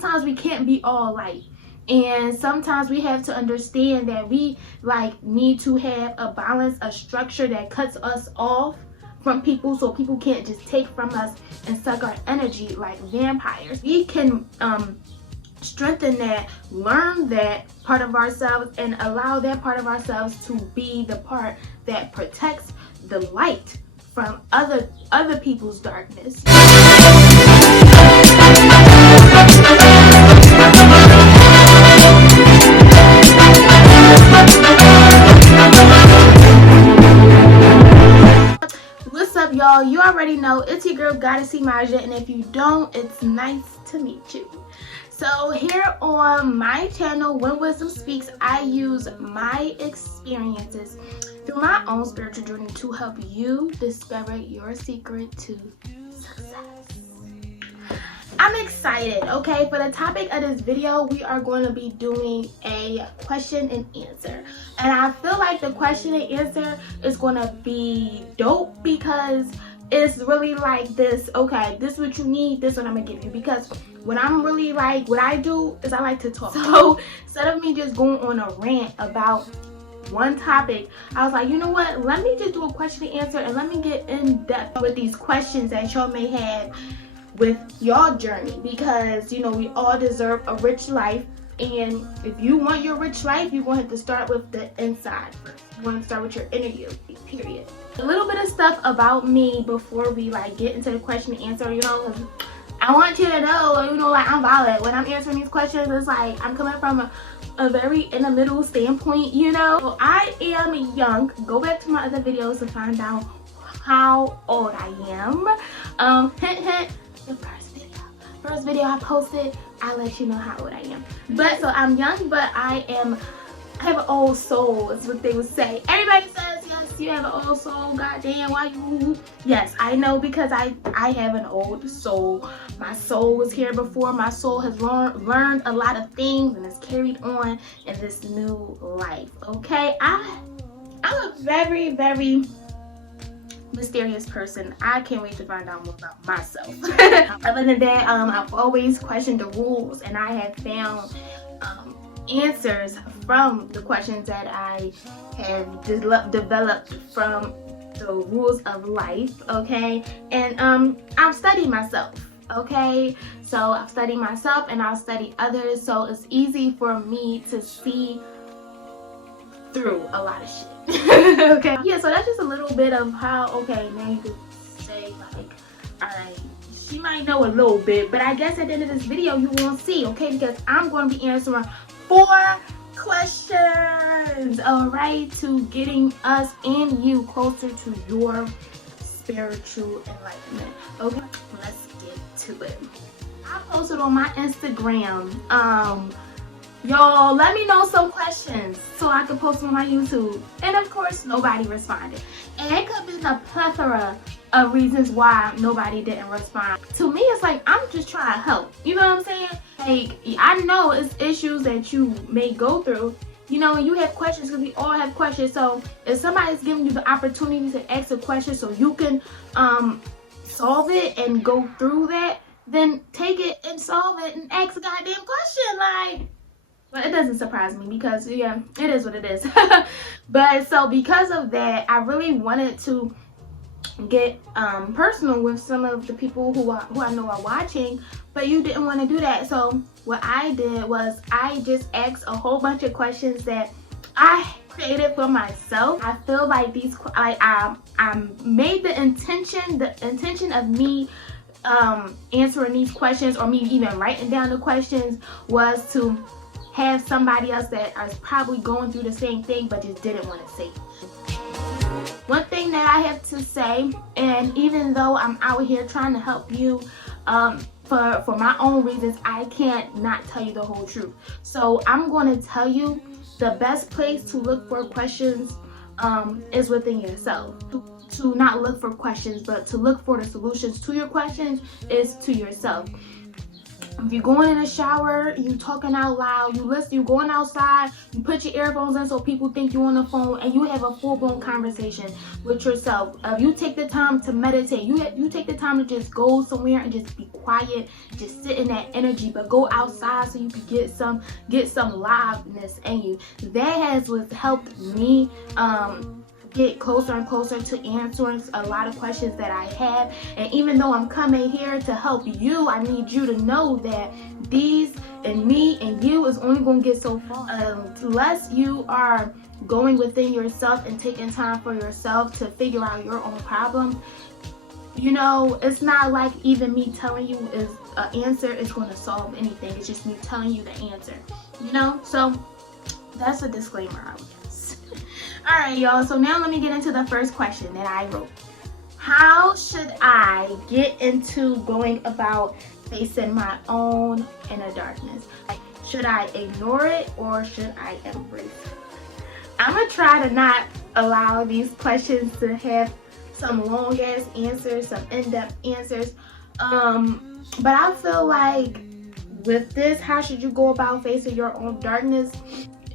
sometimes we can't be all light. And sometimes we have to understand that we like need to have a balance, a structure that cuts us off from people, so people can't just take from us and suck our energy like vampires. We can strengthen that, learn that part of ourselves, and allow that part of ourselves to be the part that protects the light from other people's darkness. What's up, y'all? You already know it's your girl Goddess Emajah, and if you don't, it's nice to meet you. So here on my channel, When Wisdom Speaks, I use my experiences through my own spiritual journey to help you discover your secret to success. I'm excited, okay? For the topic of this video, we are going to be doing a question and answer. And I feel like the question and answer is going to be dope because it's really like this, okay, this is what you need, this is what I'm going to give you. Because when I'm really like, what I do is I like to talk. So instead of me just going on a rant about one topic, I was like, you know what, let me just do a question and answer, and let me get in depth with these questions that y'all may have with y'all journey, because you know we all deserve a rich life, and if you want your rich life, you're going to have to start with the inside first. You want to start with your inner you, period. A little bit of stuff about me before we like get into the question and answer, you know, 'cause I want you to know, you know, like I'm valid when I'm answering these questions. It's like I'm coming from a very in the middle standpoint, you know. So I am young. Go back to my other videos to find out how old I am. Hint hint, the first video I posted, I'll let you know how old I am. But so I'm young, but I have an old soul, is what they would say. Everybody says, yes, you have an old soul. Goddamn, why you? Yes, I know, because I have an old soul. My soul was here before. My soul has learned a lot of things and is carried on in this new life. Okay, I'm a very, very mysterious person. I can't wait to find out more about myself. Other than that, I've always questioned the rules, and I have found answers from the questions that I have developed from the rules of life. Okay, and I've studied myself. Okay, so I've studied myself and I've studied others, so it's easy for me to see through a lot of shit. Okay, yeah, so that's just a little bit of how, okay, now you could say like, alright, she might know a little bit, but I guess at the end of this video you won't see, okay, because I'm going to be answering 4 questions, alright, to getting us and you closer to your spiritual enlightenment. Okay, let's get to it. I posted on my Instagram, y'all, let me know some questions so I can post them on my YouTube. And of course, nobody responded. And it could be a plethora of reasons why nobody didn't respond. To me, it's like, I'm just trying to help. You know what I'm saying? Like, I know it's issues that you may go through. You know, and you have questions, because we all have questions. So if somebody's giving you the opportunity to ask a question so you can solve it and go through that, then take it and solve it and ask a goddamn question. Like, but it doesn't surprise me, because yeah, it is what it is. But so because of that, I really wanted to get personal with some of the people who I know are watching, but you didn't want to do that. So what I did was I just asked a whole bunch of questions that I created for myself. I feel like these, I made the intention of me answering these questions, or me even writing down the questions, was to have somebody else that is probably going through the same thing but just didn't want to say it. One thing that I have to say, and even though I'm out here trying to help you for my own reasons, I can't not tell you the whole truth. So I'm going to tell you the best place to look for questions is within yourself. To not look for questions, but to look for the solutions to your questions is to yourself. If you're going in the shower, you talking out loud, you listen, you going outside, you put your earphones in so people think you're on the phone, and you have a full-blown conversation with yourself. You take the time to meditate. You take the time to just go somewhere and just be quiet, just sit in that energy, but go outside so you can get some liveness in you. That has helped me get closer and closer to answering a lot of questions that I have. And even though I'm coming here to help you, I need you to know that these and me and you is only going to get so far unless you are going within yourself and taking time for yourself to figure out your own problems. You know, it's not like even me telling you is an answer is going to solve anything. It's just me telling you the answer, you know. So that's a disclaimer, I guess. Alright, y'all, so now let me get into the first question that I wrote. How should I get into going about facing my own inner darkness? Should I ignore it or should I embrace it? I'm going to try to not allow these questions to have some long ass answers, some in-depth answers. But I feel like with this, how should you go about facing your own darkness?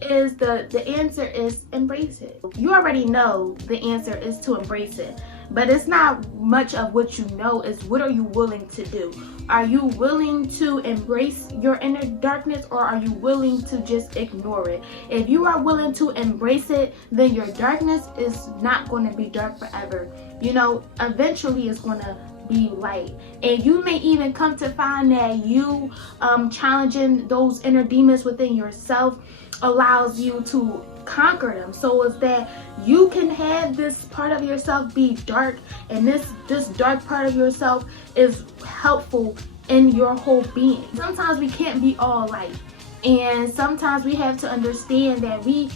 Is the answer is embrace it. You already know the answer is to embrace it, but it's not much of what you know, is what are you willing to do. Are you willing to embrace your inner darkness, or are you willing to just ignore it? If you are willing to embrace it, then your darkness is not going to be dark forever. You know, eventually it's going to be light, and you may even come to find that you challenging those inner demons within yourself allows you to conquer them. So it's that you can have this part of yourself be dark, and this dark part of yourself is helpful in your whole being. Sometimes we can't be all light, and sometimes we have to understand that we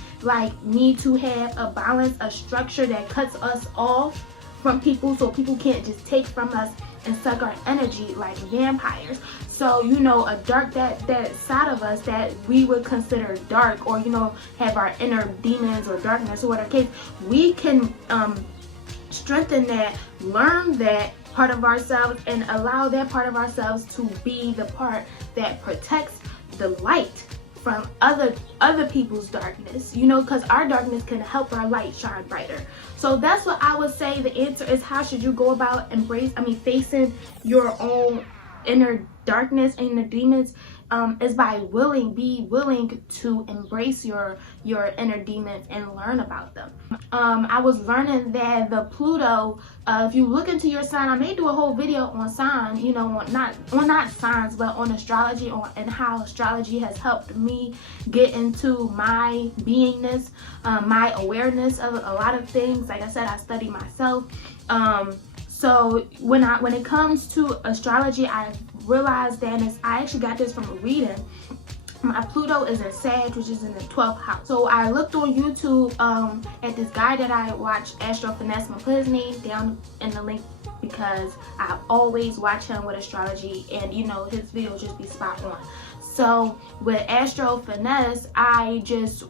need to have a balance, a structure that cuts us off from people, so people can't just take from us and suck our energy like vampires. So, you know, a dark, that side of us that we would consider dark, or, you know, have our inner demons or darkness or whatever case, we can strengthen that, learn that part of ourselves, and allow that part of ourselves to be the part that protects the light from other people's darkness, you know, because our darkness can help our light shine brighter. So that's what I would say the answer is. How should you go about facing your own inner darkness and inner demons? Is by be willing to embrace your inner demons and learn about them. I was learning that the Pluto, if you look into your sign, I may do a whole video on signs, you know, not signs, but on astrology, and how astrology has helped me get into my beingness, my awareness of a lot of things. Like I said, I study myself. So when it comes to astrology, I realized that I actually got this from a reading. My Pluto is in Sag, which is in the 12th house. So I looked on YouTube at this guy that I watched, Astro Finesse. I'm gonna put his name down in the link because I always watch him with astrology, and you know, his videos just be spot on. So with Astro Finesse, I just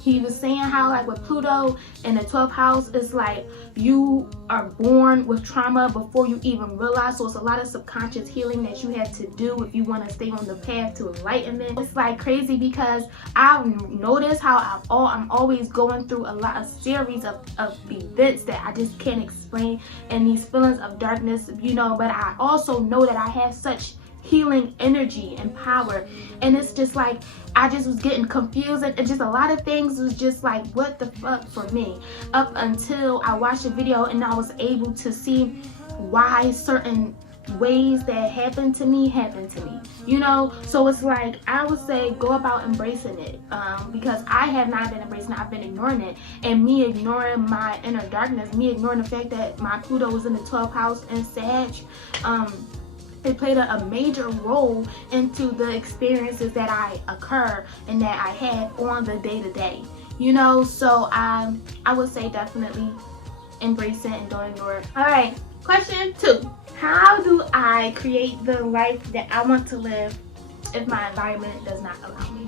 he was saying how, like, with Pluto in the 12th house, it's like you are born with trauma before you even realize. So it's a lot of subconscious healing that you have to do if you want to stay on the path to enlightenment. It's like crazy because I've noticed how I'm always going through a series of events that I just can't explain, and these feelings of darkness, you know. But I also know that I have such healing energy and power, and it's just like I just was getting confused, and just a lot of things was just like, what the fuck for me, up until I watched a video and I was able to see why certain ways that happened to me, you know. So it's like, I would say go about embracing it, because I have not been embracing it. I've been ignoring it, and me ignoring my inner darkness, me ignoring the fact that my Pluto was in the 12th house in Sag, it played a major role into the experiences that I occur and that I have on the day-to-day, you know. So I would say definitely embrace it and don't ignore it. All right, question 2. How do I create the life that I want to live if my environment does not allow me?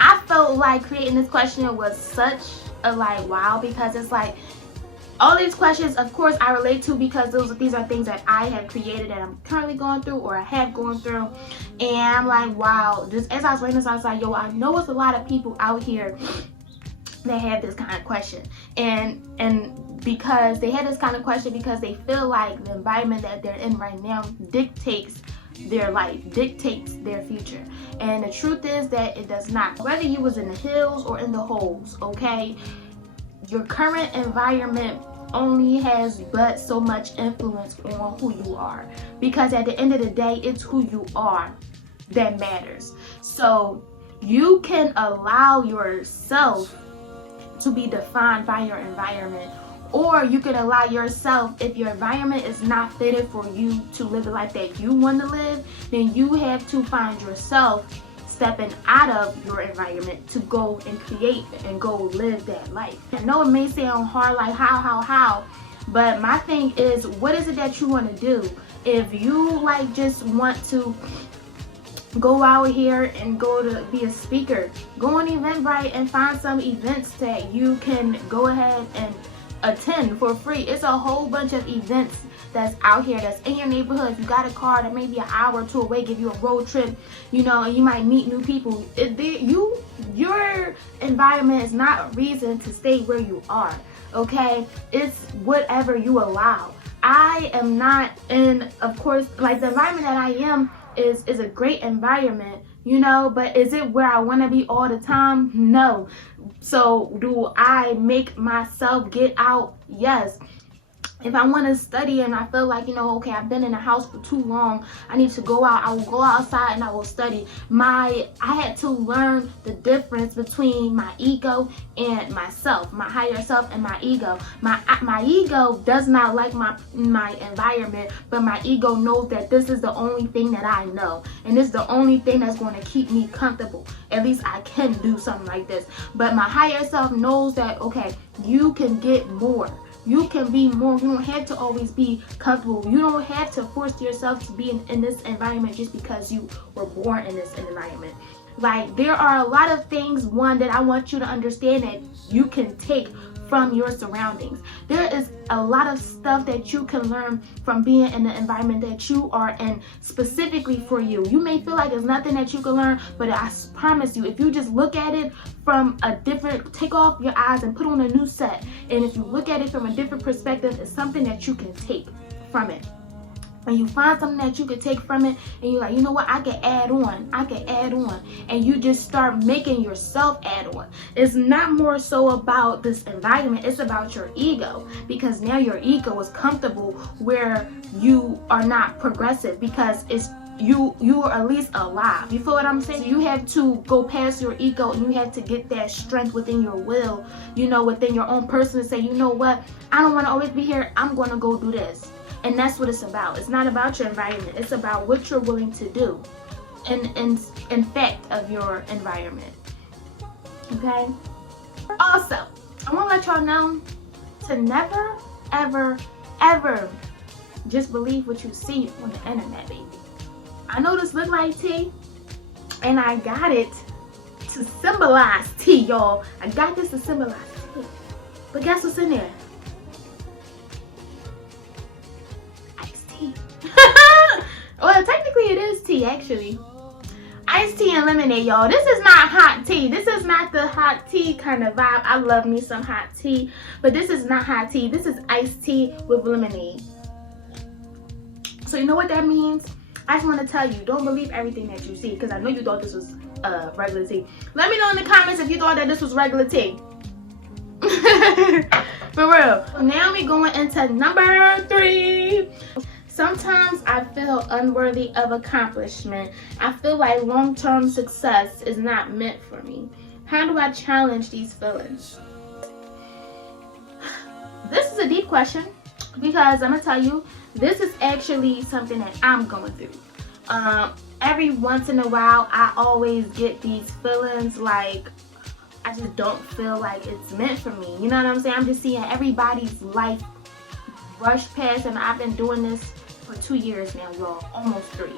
I felt like creating this question was such a wow, because it's like, All these questions, of course, I relate to because these are things that I have created that I'm currently going through or I have gone through. And I'm like, wow, just as I was writing this, I was like, yo, I know it's a lot of people out here that have this kind of question. And because they have this kind of question because they feel like the environment that they're in right now dictates their life, dictates their future. And the truth is that it does not. Whether you was in the hills or in the holes, okay? Your current environment only has but so much influence on who you are, because at the end of the day, it's who you are that matters. So you can allow yourself to be defined by your environment, or you can allow yourself, if your environment is not fitted for you to live the life that you want to live, then you have to find yourself stepping out of your environment to go and create and go live that life. I know it may sound hard, like how, but my thing is, what is it that you want to do? If you like just want to go out here and go to be a speaker, go on Eventbrite and find some events that you can go ahead and attend for free. It's a whole bunch of events that's out here that's in your neighborhood. If you got a car that may be an hour or two away, give you a road trip, you know, and you might meet new people. Your environment is not a reason to stay where you are, okay? It's whatever you allow. I am not in, of course, like the environment that I am is a great environment, you know, but is it where I want to be all the time? No. So do I make myself get out? Yes. If I want to study and I feel like, you know, okay, I've been in the house for too long, I need to go out, I will go outside and I will study. I had to learn the difference between my ego and myself, my higher self and my ego. My ego does not like my environment, but my ego knows that this is the only thing that I know. And this is the only thing that's going to keep me comfortable. At least I can do something like this. But my higher self knows that, okay, you can get more. You can be more. You don't have to always be comfortable. You don't have to force yourself to be in this environment just because you were born in this environment. Like, there are a lot of things, one, that I want you to understand that you can take from your surroundings. There is a lot of stuff that you can learn from being in the environment that you are in, specifically for you. You may feel like there's nothing that you can learn, but I promise you, if you just look at it from a different, take off your eyes and put on a new set, and if you look at it from a different perspective, it's something that you can take from it. And you find something that you can take from it, and you're like, you know what, I can add on, and you just start making yourself add on. It's not more so about this environment, it's about your ego, because now your ego is comfortable where you are not progressive, because it's you are at least alive. You feel what I'm saying? You have to go past your ego, and you have to get that strength within your will, you know, within your own person, to say, you know what, I don't want to always be here, I'm going to go do this. And that's what it's about. It's not about your environment. It's about what you're willing to do in fact of your environment. Okay? Also, I want to let y'all know to never, ever, ever just believe what you see on the internet, baby. I know this look like tea, and I got it to symbolize tea, y'all. I got this to symbolize tea. But guess what's in there? Well, technically it is tea, actually. Iced tea and lemonade, y'all. This is not hot tea. This is not the hot tea kind of vibe. I love me some hot tea, but this is not hot tea. This is iced tea with lemonade. So you know what that means? I just want to tell you, don't believe everything that you see, because I know you thought this was regular tea. Let me know in the comments if you thought that this was regular tea. For real. Now we going into number 3. Sometimes I feel unworthy of accomplishment. I feel like long-term success is not meant for me. How do I challenge these feelings? This is a deep question, because I'm gonna tell you, this is actually something that I'm going through. Every once in a while, I always get these feelings like I just don't feel like it's meant for me. You know what I'm saying? I'm just seeing everybody's life rush past, and I've been doing this for 2 years now, y'all, almost 3.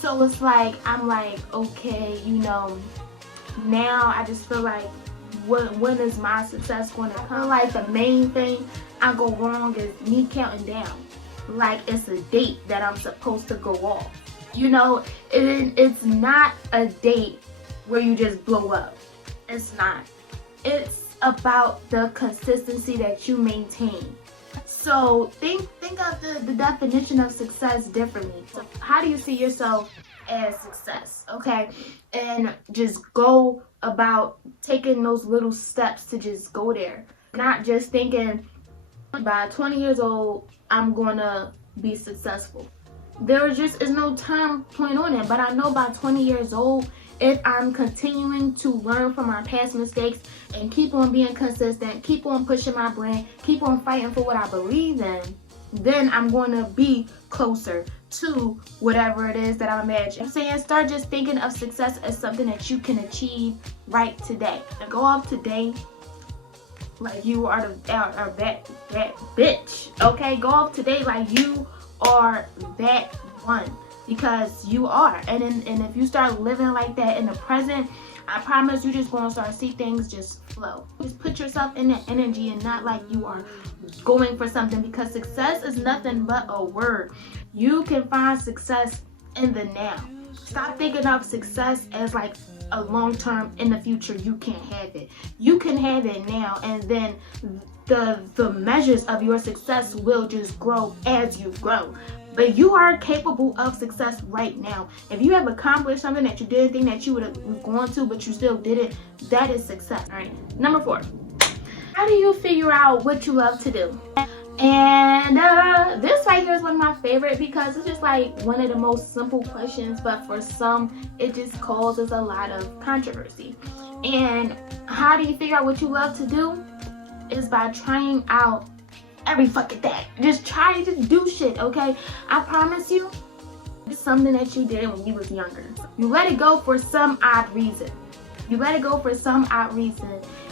So it's like, I'm like, okay, you know, now I just feel like when is my success going to come. Like the main thing I go wrong is me counting down. Like it's a date that I'm supposed to go off. You know, it's not a date where you just blow up. It's not. It's about the consistency that you maintain. So think of the definition of success differently. So how do you see yourself as success? Okay, and just go about taking those little steps to just go there. Not just thinking by 20 years old I'm gonna be successful. There just is no time point on it. But I know by 20 years old, if I'm continuing to learn from my past mistakes and keep on being consistent, keep on pushing my brand, keep on fighting for what I believe in, then I'm going to be closer to whatever it is that I imagine. I'm saying start just thinking of success as something that you can achieve right today. And go off today like you are that bitch. Okay, go off today like you are that one, because you are. And if you start living like that in the present, I promise you just gonna start see things just flow. Just put yourself in that energy and not like you are going for something, because success is nothing but a word. You can find success in the now. Stop thinking of success as like a long term in the future. You can't have it. You can have it now, and then the measures of your success will just grow as you grow. But you are capable of success right now. If you have accomplished something that you didn't think that you would have gone to, but you still did it, that is success. All right. Number 4. How do you figure out what you love to do? And this right here is one of my favorite, because it's just like one of the most simple questions, but for some it just causes a lot of controversy. And how do you figure out what you love to do? Is by trying out every fucking thing. Just try to do shit, okay? I promise you, it's something that you did when you was younger. You let it go for some odd reason.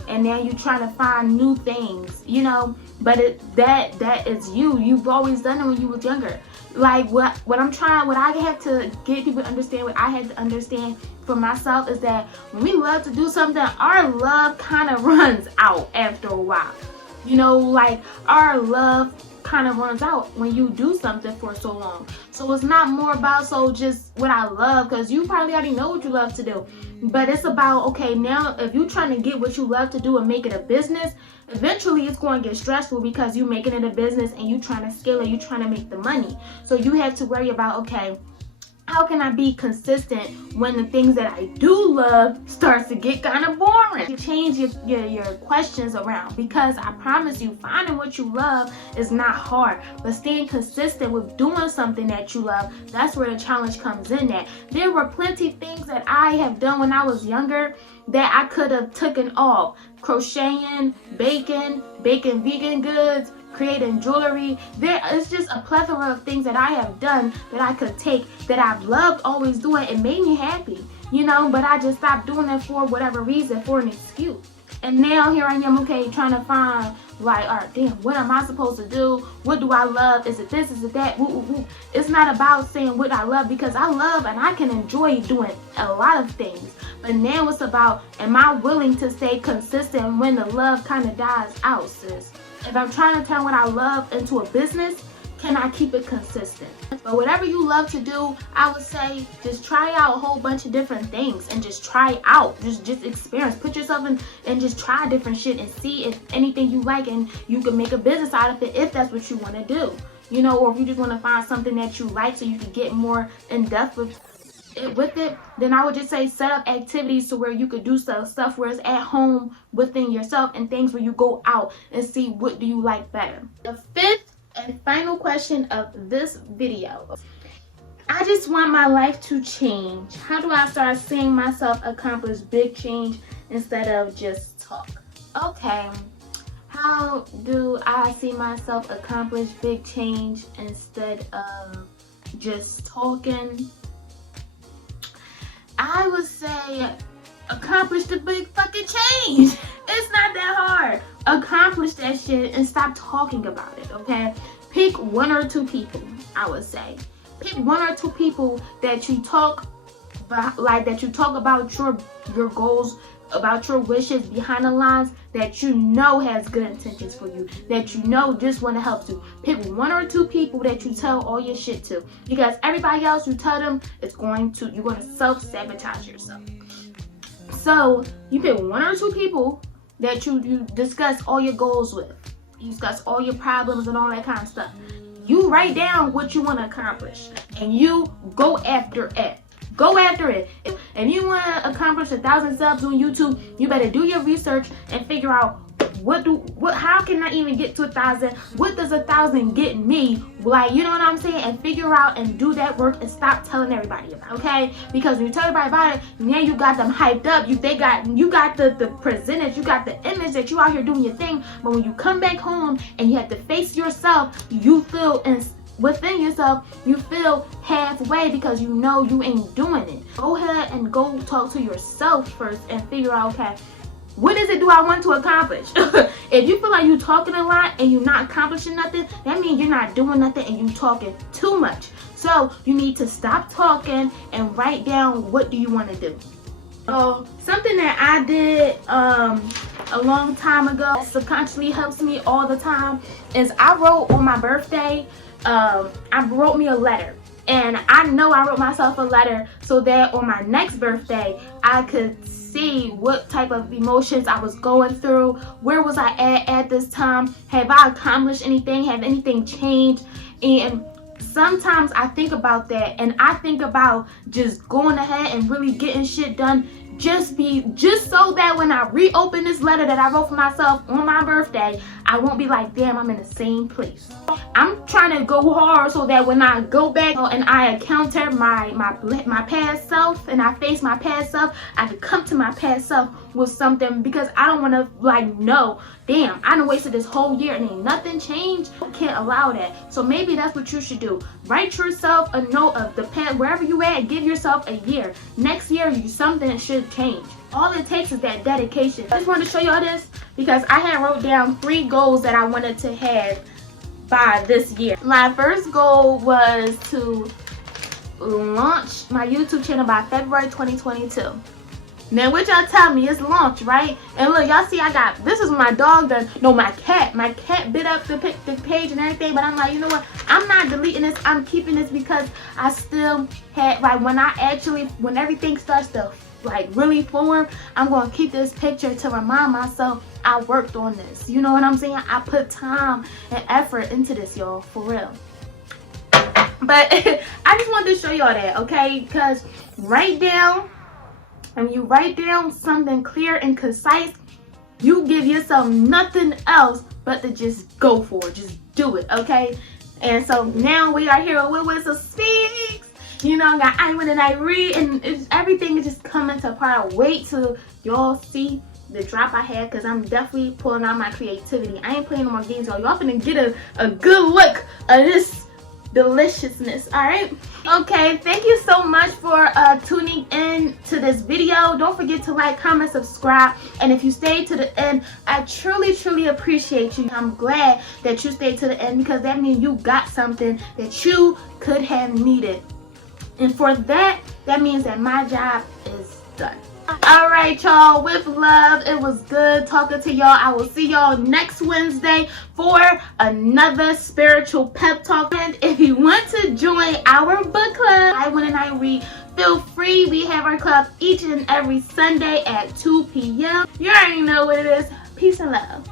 And now you're trying to find new things, you know. But that is you. You've always done it when you was younger. Like what I have to get people to understand, what I had to understand for myself is that when we love to do something, our love kind of runs out after a while. You know, like our love kind of runs out when you do something for so long. So it's not more about just what I love, because you probably already know what you love to do. But it's about, okay, now if you're trying to get what you love to do and make it a business, eventually it's going to get stressful, because you're making it a business and you're trying to scale it, you're trying to make the money. So you have to worry about, okay, how can I be consistent when the things that I do love starts to get kind of boring? You change your questions around, because I promise you, finding what you love is not hard, but staying consistent with doing something that you love, that's where the challenge comes in at. There were plenty of things that I have done when I was younger that I could have taken off. Crocheting, baking vegan goods, creating jewelry. There is just a plethora of things that I have done that I could take, that I've loved always doing. It made me happy, you know, but I just stopped doing it for whatever reason, for an excuse. And now here I am, okay, trying to find, like, all right, damn, what am I supposed to do? What do I love? Is it this? Is it that? Woo, woo, woo. It's not about saying what I love, because I love and I can enjoy doing a lot of things. But now it's about, am I willing to stay consistent when the love kind of dies out, sis? If I'm trying to turn what I love into a business, can I keep it consistent? But whatever you love to do, I would say just try out a whole bunch of different things and just try out. Just experience. Put yourself in and just try different shit and see if anything you like, and you can make a business out of it if that's what you want to do. You know, or if you just want to find something that you like so you can get more in depth with it, then I would just say set up activities to where you could do stuff where it's at home within yourself, and things where you go out and see what do you like better. The 5th and final question of this video. I just want my life to change. How do I start seeing myself accomplish big change instead of just talk? Okay, how do I see myself accomplish big change instead of just talking? I would say accomplish the big fucking change. It's not that hard. Accomplish that shit and stop talking about it, okay? Pick 1 or 2 people, I would say. Pick 1 or 2 people that you talk like that you talk about your goals, about your wishes behind the lines, that you know has good intentions for you, that you know just want to help you. Pick 1 or 2 people that you tell all your shit to, because everybody else you tell them, you're going to self-sabotage yourself. So you pick 1 or 2 people that you discuss all your goals with, you discuss all your problems and all that kind of stuff. You write down what you want to accomplish and you go after it. Go after it. If you want to accomplish 1,000 subs on YouTube, you better do your research and figure out how can I even get to 1,000? What does 1,000 get me? Like, you know what I'm saying? And figure out and do that work and stop telling everybody about it, okay? Because when you tell everybody about it, now you got them hyped up. You got the percentage, you got the image that you out here doing your thing. But when you come back home and you have to face yourself, you feel within yourself, you feel halfway because you know you ain't doing it. Go ahead and go talk to yourself first and figure out, okay, what is it do I want to accomplish? If you feel like you're talking a lot and you're not accomplishing nothing, that means you're not doing nothing and you're talking too much. So you need to stop talking and write down what do you want to do. So something that I did a long time ago that subconsciously helps me all the time is I wrote on my birthday, I wrote me a letter. And I know I wrote myself a letter so that on my next birthday, I could see what type of emotions I was going through. Where was I at this time? Have I accomplished anything? Have anything changed? And sometimes I think about that, and I think about just going ahead and really getting shit done just so that when I reopen this letter that I wrote for myself on my birthday, I won't be like, damn, I'm in the same place. I'm trying to go hard so that when I go back and I encounter my past self and I face my past self, I can come to my past self with something, because I don't want to like, no, damn, I done wasted this whole year and ain't nothing changed. I can't allow that. So maybe that's what you should do. Write yourself a note of the past, wherever you at, give yourself a year. Next year, something should change. All it takes is that dedication. I just wanted to show y'all this because I had wrote down 3 goals that I wanted to have by this year. My first goal was to launch my YouTube channel by February 2022. Now, what y'all tell me, it's launched, right? And look, y'all see, this is my dog my cat bit up the page and everything, but I'm like, you know what? I'm not deleting this. I'm keeping this because I still had, like, when everything starts to, like, really form, I'm going to keep this picture to remind myself I worked on this. You know what I'm saying? I put time and effort into this, y'all, for real. But I just wanted to show y'all that, okay? Because when you write down something clear and concise, you give yourself nothing else but to just go for it. Just do it, okay? And so now we are here with some speaks. You know, I got I win and I read, and everything is just coming to part. Wait till y'all see the drop I had, because I'm definitely pulling out my creativity. I ain't playing no more games, y'all. Y'all finna get a good look of this deliciousness. All right, okay, thank you so much for tuning in to this video. Don't forget to like, comment, subscribe, and if you stayed to the end, I truly appreciate you. I'm glad that you stayed to the end, because that means you got something that you could have needed, and for that means that my job is done. All right, y'all, with love, it was good talking to y'all. I will see y'all next Wednesday for another spiritual pep talk. And if you want to join our book club, I Win and I Read, feel free. We have our club each and every Sunday at 2 p.m. You already know what it is. Peace and love.